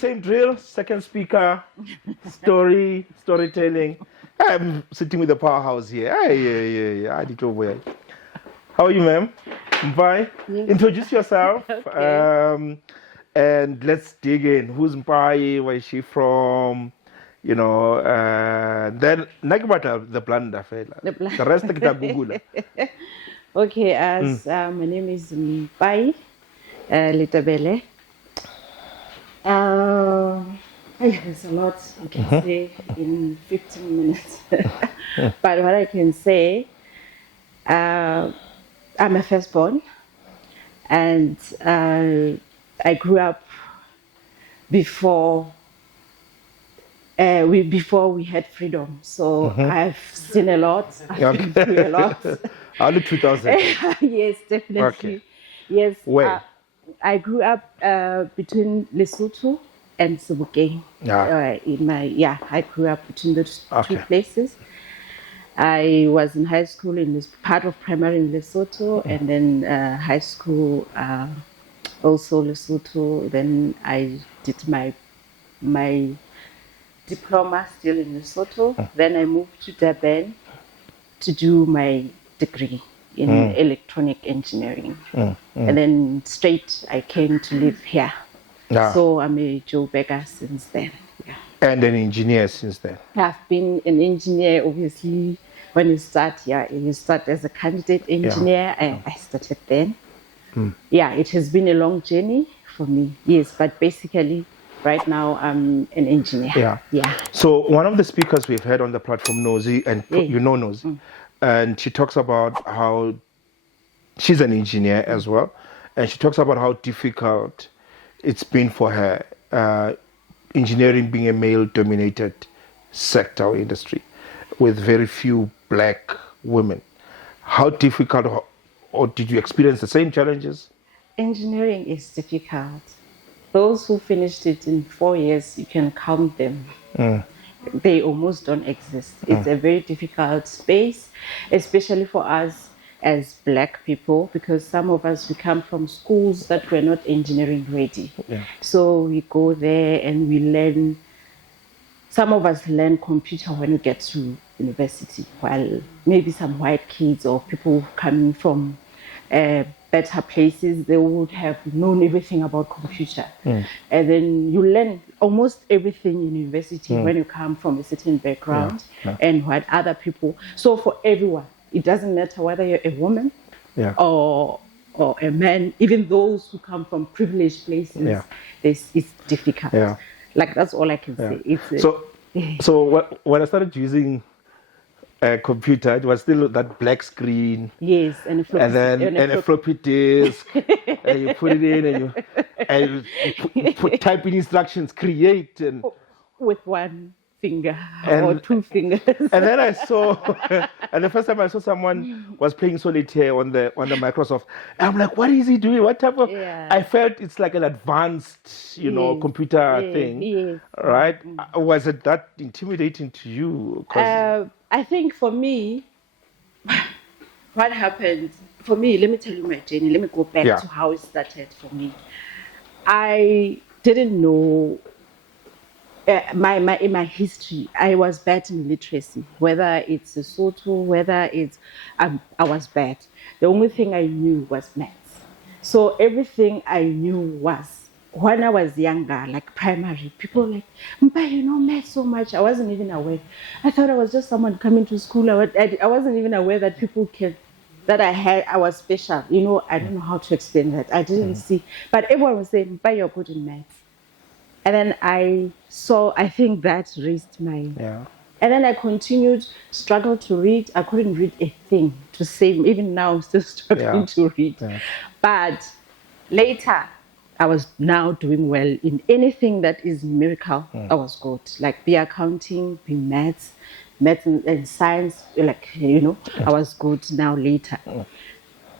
same drill. Second speaker, storytelling. I'm sitting with the powerhouse here. Yeah. How are you, ma'am? Mpai? Introduce yourself. Okay. And let's dig in. Who's Mpai? Where is she from? You know, then nakibata the Blunder fella. The rest kita Google. Okay, as my name is Lebai, Letebele. There's a lot I can say in 15 minutes. But what I can say, I'm a firstborn, and I grew up before we had freedom. So I've seen a lot. I've been through a lot. Early 2000. Yes, definitely. Okay. Yes. Where? I grew up between Lesotho and Sebokeng. I grew up between those two places. I was in high school in this part of primary in Lesotho, and then high school also Lesotho. Then I did my diploma still in Lesotho. Then I moved to Durban to do my degree in electronic engineering. And then straight I came to live here. So I'm a Joburger since then. Yeah. And an engineer since then. I've been an engineer, obviously. When you start here, you start as a candidate engineer. I started then. Yeah, it has been a long journey for me. Yes, but basically right now I'm an engineer. Yeah. So one of the speakers we've had on the platform, Nosy, and you know Nosy, and she talks about how she's an engineer as well, and she talks about how difficult it's been for her, engineering being a male-dominated sector or industry with very few black women. How difficult, or did you experience the same challenges? Engineering is difficult. Those who finished it in 4 years, you can count them. They almost don't exist. It's a very difficult space, especially for us as black people, because some of us, we come from schools that were not engineering ready. So we go there and we learn. Some of us learn computer when we get to university, while maybe some white kids or people coming from better places, they would have known everything about computer. And then you learn almost everything in university when you come from a certain background and what other people. So for everyone, it doesn't matter whether you're a woman or a man, even those who come from privileged places, it's difficult. Like, that's all I can say. It's so when I started using a computer, it was still that black screen. Yes, and a floppy disk. And you put it in and you type in instructions, create, and with one finger or two fingers. And then I saw, and the first time I saw someone was playing solitaire on the Microsoft, I'm like, what is he doing? What type of? I felt it's like an advanced, computer thing, right? Was it that intimidating to you? I think for me, what happened for me, let me tell you my journey. Let me go back to how it started for me. I didn't know in my history, I was bad in literacy, whether it's Lesotho, whether it's, I was bad. The only thing I knew was maths. So everything I knew was, when I was younger, like primary, people were like, Mpa, you know maths so much. I wasn't even aware. I thought I was just someone coming to school. I wasn't even aware that people can, that I was special. I don't know how to explain that. I didn't see. But everyone was saying, Mpa, you're good in maths. And then I think that raised my... And then I continued, struggled to read. I couldn't read a thing to save. Even now, I'm still struggling to read. But later, I was now doing well in anything that is numerical. I was good. Like be accounting, be maths and science. I was good now later.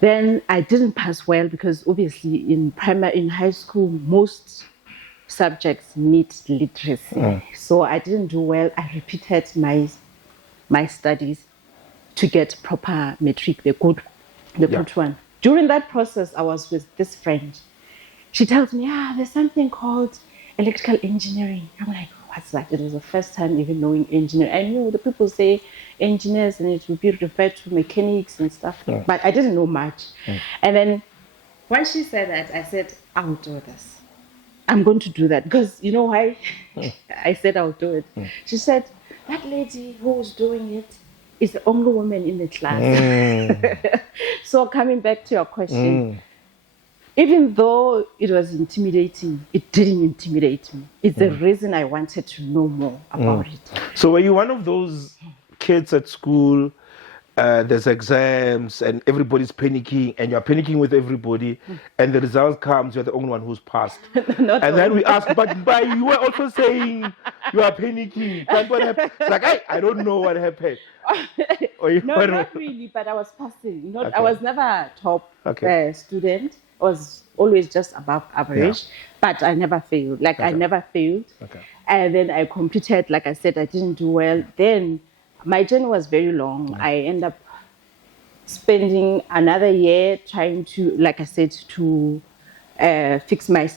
Then I didn't pass well because obviously in high school, most subjects need literacy. So I didn't do well. I repeated my studies to get proper matric, the good one. During that process, I was with this friend. She tells me, there's something called electrical engineering. I'm like, what's that? It was the first time even knowing engineering. I knew the people say engineers and it would be referred to mechanics and stuff, but I didn't know much. And then when she said that, I said, I'll do this. I'm going to do that. Because you know why? I said I'll do it. She said, that lady who's doing it is the only woman in the class. So coming back to your question, even though it was intimidating, it didn't intimidate me. It's the reason I wanted to know more about it. So were you one of those kids at school, there's exams and everybody's panicking and you're panicking with everybody and the result comes, you're the only one who's passed. And then we ask, but you were also saying you are panicking. But what happened? It's like, I don't know what happened. No, not really, but I was passing. I was never a top student. I was always just above average, but I never failed. I never failed. And then I competed, like I said, I didn't do well. Then my journey was very long. I ended up spending another year trying to, like I said, to fix my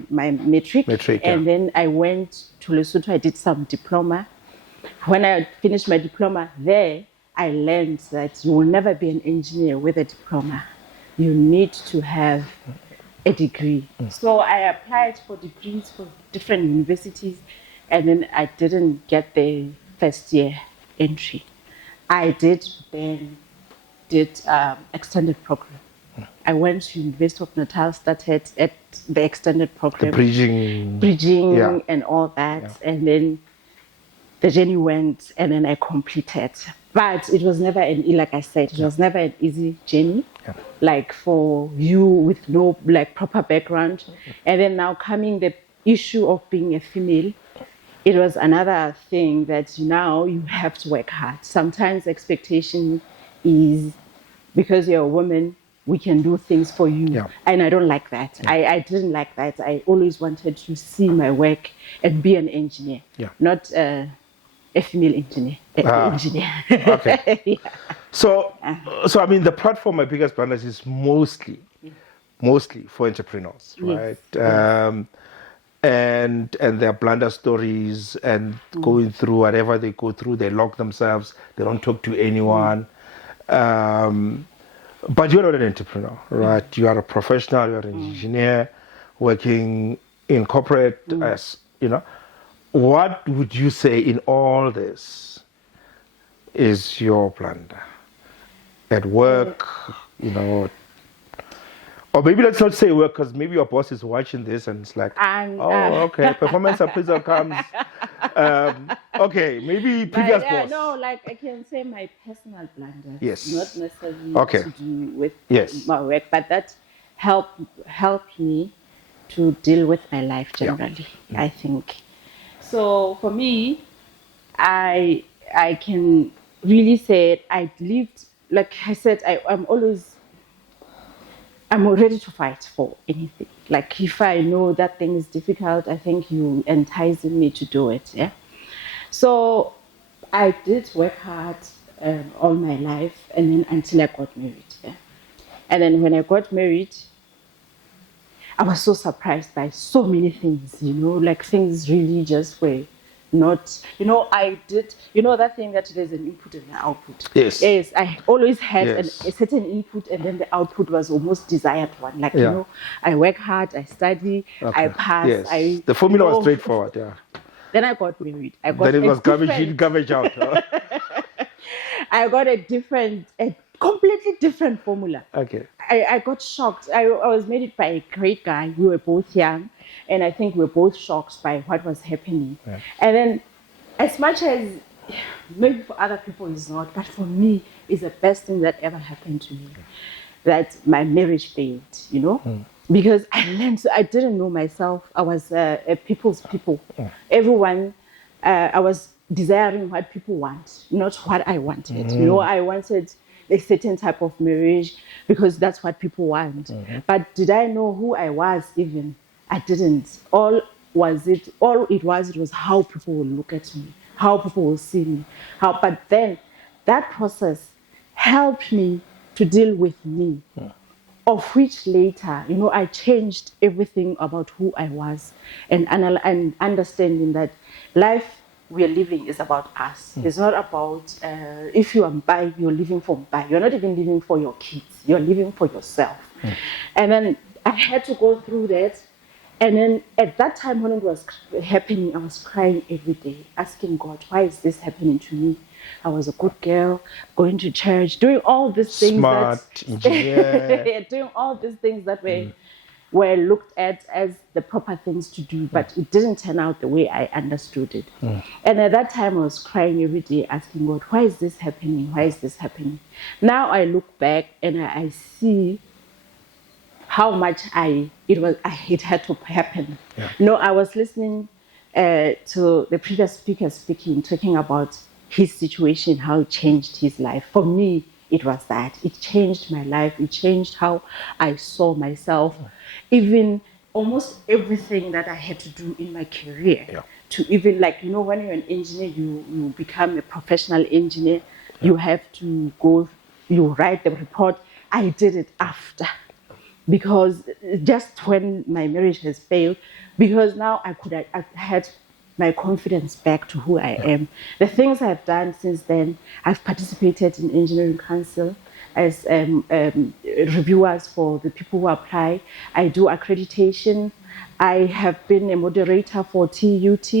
metric. And then I went to Lesotho. I did some diploma. When I finished my diploma there, I learned that you will never be an engineer with a diploma. You need to have a degree. So I applied for degrees for different universities, and then I didn't get the first year entry. I did extended program. I went to University of Natal, started at the extended program. The bridging and all that. And then the journey went, and then I completed. But it was never like I said, it was never an easy journey. Like for you with no proper background. And then now coming the issue of being a female, it was another thing that now you have to work hard. Sometimes expectation is because you're a woman, we can do things for you. And I don't like that. I didn't like that. I always wanted to see my work and be an engineer, not a female engineer. Okay. So I mean, the platform My Biggest Blunders is mostly for entrepreneurs, right? And their blunder stories and going through whatever they go through, they lock themselves, they don't talk to anyone. But you're not an entrepreneur, right? You are a professional, you're an engineer working in corporate, as you know. What would you say in all this is your blunder? At work, or maybe let's not say work, because maybe your boss is watching this and it's like, okay, performance appraisal comes. Okay, maybe previous boss. No, I can say my personal blunders. Yes. Not necessarily to do with my work, but that helped me to deal with my life generally, I think. So for me, I can really say I lived, like I said, I'm ready to fight for anything. Like if I know that thing is difficult, I think you enticing me to do it. So I did work hard all my life, and then until I got married. And then when I got married, I was so surprised by so many things. Things really just were not. I did. That thing that there's an input and an output. Yes. I always had a certain input, and then the output was almost desired one. I work hard, I study, I pass. Yes. The formula was straightforward. Then I got married. Then it was garbage in, garbage out. I got a completely different formula. Okay. I got shocked. I was married by a great guy. We were both young, and I think we were both shocked by what was happening. And then, as much as maybe for other people it's not, but for me, it's the best thing that ever happened to me. That my marriage failed, because I learned. So I didn't know myself. I was a people's people. Everyone, I was desiring what people want, not what I wanted. I wanted a certain type of marriage because that's what people want. But did I know who I was even? I didn't. All it was how people will look at me, how people will see me. But then that process helped me to deal with me. of which later, I changed everything about who I was, and understanding that life we are living is about us. It's not about if you are Mbai, you're living for Mbai. You're not even living for your kids. You're living for yourself. And then I had to go through that. And then at that time when it was happening, I was crying every day, asking God, why is this happening to me? I was a good girl, going to church, doing all these things. Smart, engineer. Doing all these things that were looked at as the proper things to do, but it didn't turn out the way I understood it. And at that time, I was crying every day, asking God, why is this happening? Why is this happening? Now I look back and I see how much it had to happen. I was listening to the previous speaker talking about his situation, how it changed his life. For me, it was that. It changed my life. It changed how I saw myself. Even almost everything that I had to do in my career. To even when you're an engineer, you become a professional engineer. You have to go, you write the report. I did it after. Because just when my marriage has failed, because now I had my confidence back to who I am. The things I've done since then, I've participated in engineering council as reviewers for the people who apply. I do accreditation. I have been a moderator for TUT.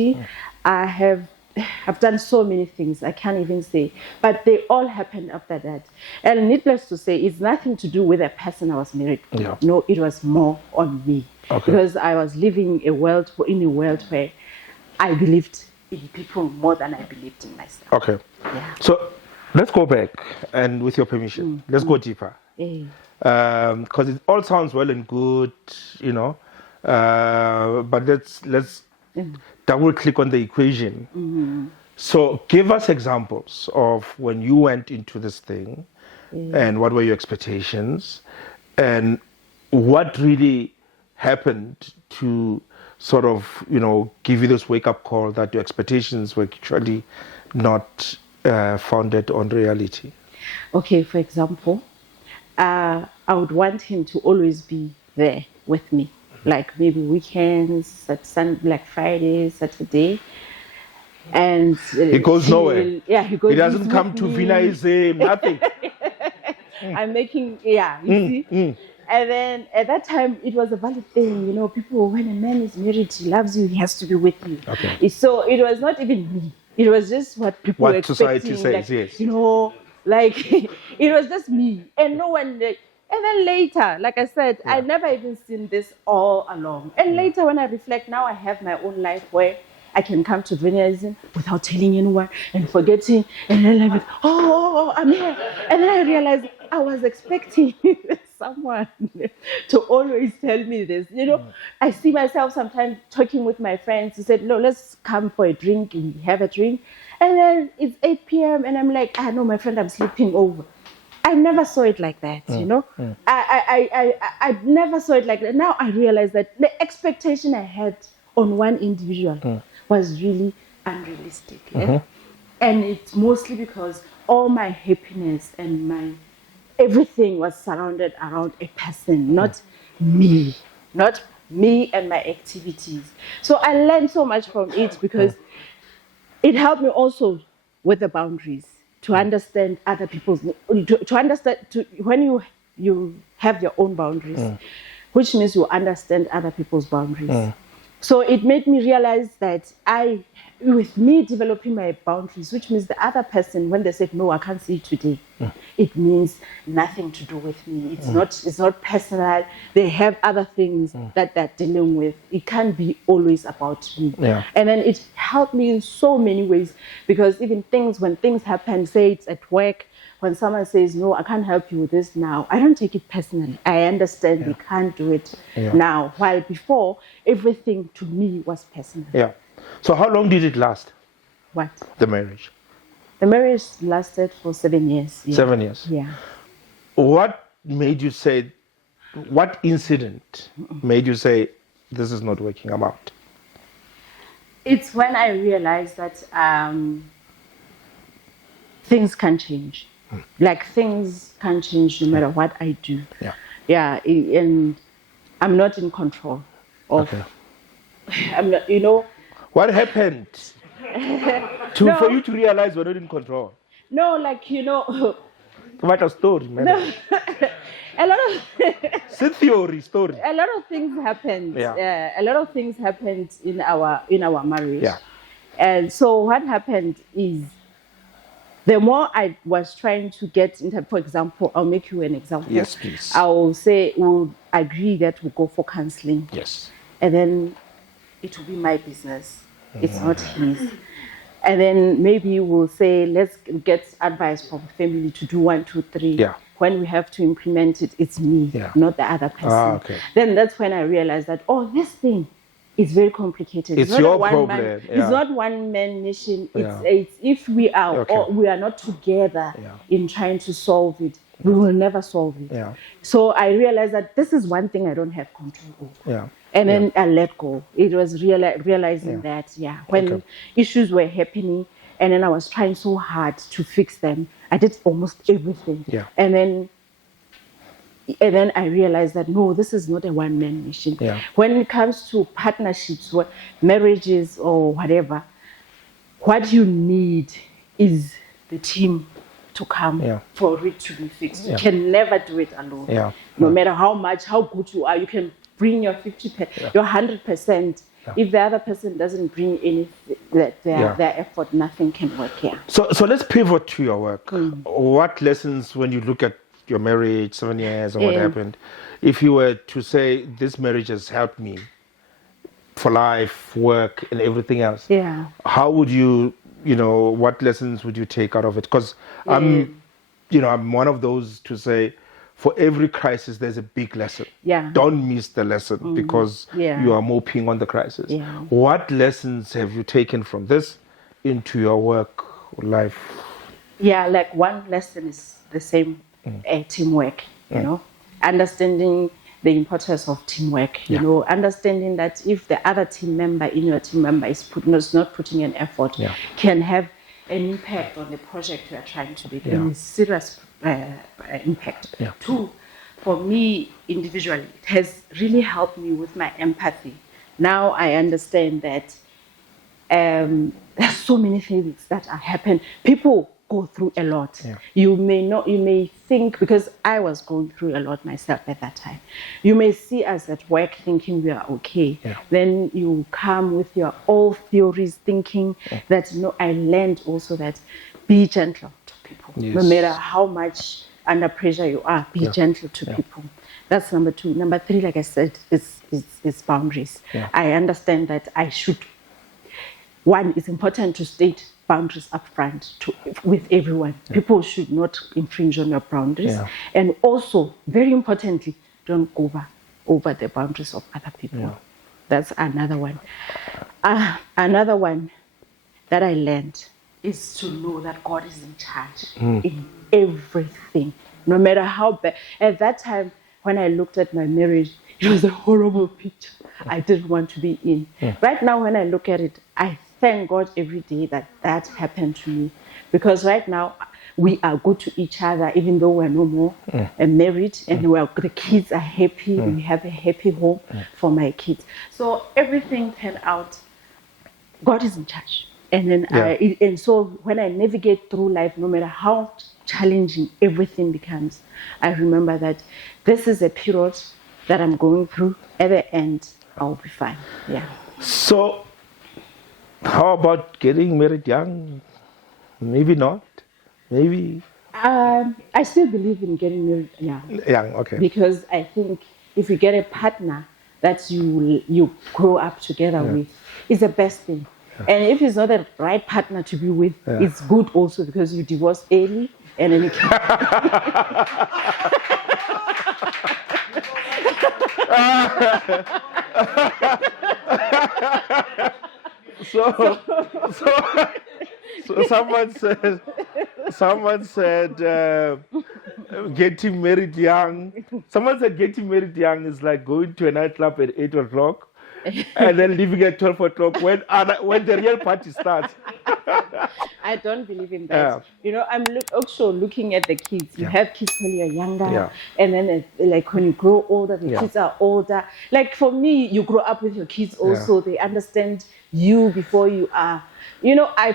I've done so many things, I can't even say. But they all happened after that. And needless to say, it's nothing to do with the person I was married to. No, it was more on me. Because I was living in a world where I believed in people more than I believed in myself. Okay. So let's go back, and with your permission, let's go deeper. Because it all sounds well and good, but let's double click on the equation. So give us examples of when you went into this thing and what were your expectations and what really happened to sort of, give you this wake-up call that your expectations were actually not founded on reality. Okay, for example, I would want him to always be there with me. Like maybe weekends, like Friday, Saturday, and he goes nowhere. Yeah, he goes. He doesn't come to Vina, nothing. I'm making, you see. And then at that time, it was a valid thing, people. When a man is married, he loves you, he has to be with you. So it was not even me. It was just what people were expecting. Society says, yes. It was just me, and no one. And then later, like I said, I never even seen this all along. And later when I reflect, now I have my own life where I can come to Venezuela without telling anyone and forgetting. And then I'm like, I'm here. And then I realized I was expecting someone to always tell me this. I see myself sometimes talking with my friends who said, no, let's come for a drink and have a drink. And then it's 8 p.m. and I'm like, no, my friend, I'm sleeping over. I never saw it like that, I never saw it like that. Now I realize that the expectation I had on one individual was really unrealistic. And it's mostly because all my happiness and my everything was surrounded around a person, not me and my activities. So I learned so much from it because it helped me also with the boundaries. To understand other people's, to understand, when you have your own boundaries, which means you understand other people's boundaries. So it made me realize that with me developing my boundaries, which means the other person, when they said, no, I can't see you today, it means nothing to do with me. It's not personal. They have other things that they're dealing with. It can't be always about me. And then it helped me in so many ways, because even when things happen, say it's at work, when someone says, no, I can't help you with this now, I don't take it personally. I understand they can't do it now. While before, everything to me was personal. So how long did it last? What? The marriage? The marriage lasted for 7 years. 7 years? Yeah. What made you say, what incident made you say, this is not working, I'm out? It's when I realized that things can change. Like things can change no matter what I do. Yeah, and I'm not in control of. Okay. I'm not, you know. What happened for you to realize we're not in control? No, like, you know. What a story, man. No, a lot of it's a theory story. a lot of things happened. Yeah. A lot of things happened in our marriage. Yeah. And so what happened is, the more I was trying to get into, for example, I'll make you an example. Yes, please. I'll say we'll agree that we'll go for counseling. Yes. And then it will be my business. It's not his. And then maybe we'll say, let's get advice from family to do 1, 2, 3. Yeah. When we have to implement it, it's me, not the other person. Okay. Then that's when I realized that, this thing is very complicated. It's not your problem. It's not one man nation. It's if we are we are not together in trying to solve it, we will never solve it. Yeah. So I realized that this is one thing I don't have control over. Yeah. And then I let go. It was realizing that, when issues were happening, and then I was trying so hard to fix them, I did almost everything. Yeah. And then I realized that, no, this is not a one-man mission. Yeah. When it comes to partnerships, marriages or whatever, what you need is the team to come for it to be fixed. You can never do it alone. No matter how good you are, you can bring your 50%, your 100%. If the other person doesn't bring anything, their effort, nothing can work here. So let's pivot to your work. What lessons, when you look at your marriage, 7 years, and what happened, if you were to say this marriage has helped me for life, work, and everything else, how would you, what lessons would you take out of it? Because I'm one of those to say, for every crisis, there's a big lesson. Don't miss the lesson because you are moping on the crisis. What lessons have you taken from this into your work, life? Like one lesson is the same, teamwork, understanding the importance of teamwork, understanding that if the other team member in your team member is not putting an effort, can have an impact on the project you are trying to do. Serious impact. 2, for me individually, it has really helped me with my empathy. Now I understand that there's so many things that are happening. People go through a lot. You may think, because I was going through a lot myself at that time, you may see us at work thinking we are okay. Then you come with your old theories thinking that, I learned also that be gentle to people. No matter how much under pressure you are, be gentle to people. That's number 2. Number 3, like I said, is boundaries. I understand that it's important to state boundaries up front with everyone. People should not infringe on your boundaries. And also, very importantly, don't go over the boundaries of other people. That's another one. Another one that I learned is to know that God is in charge in everything, no matter how bad. At that time, when I looked at my marriage, it was a horrible picture I didn't want to be in. Right now, when I look at it, I thank God every day that happened to me, because right now we are good to each other, even though we're no more married, and the kids are happy. We have a happy home for my kids. So everything turned out. God is in charge. And then and so when I navigate through life, no matter how challenging everything becomes, I remember that this is a period that I'm going through. At the end, I'll be fine. So how about getting married young? Maybe not. Maybe. I still believe in getting married young. Young, okay. Because I think if you get a partner that you grow up together with, it's the best thing. And if it's not the right partner to be with, it's good also, because you divorce early and then you can. So someone said getting married young. Someone said getting married young is like going to a nightclub at 8 o'clock and then leaving at 12 o'clock when the real party starts. I don't believe in that. I'm also looking at the kids. You have kids when you're younger, and then like when you grow older, the kids are older. Like for me, you grow up with your kids also. They understand you before you are.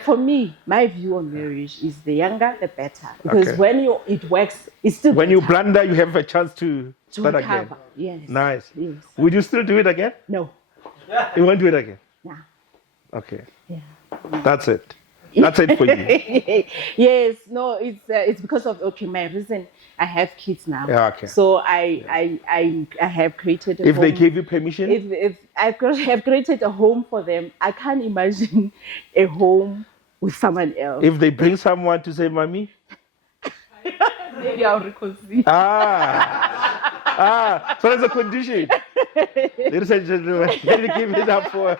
For me, my view on marriage is the younger, the better. Because when it works, it's still when better. you blunder, you have a chance to start recover. again. Yes. Nice. Yes. Would you still do it again? No. You won't do it again? No. Okay. Yeah. That's it. That's it for you. Yes. No. It's because of my reason. I have kids now. Yeah. Okay. So I have created a if home. they gave you permission. If I have created a home for them, I can't imagine a home with someone else. If they bring someone to say, "Mommy," maybe I'll reconcile. So that's a condition. Ladies and gentlemen, can you give it up for?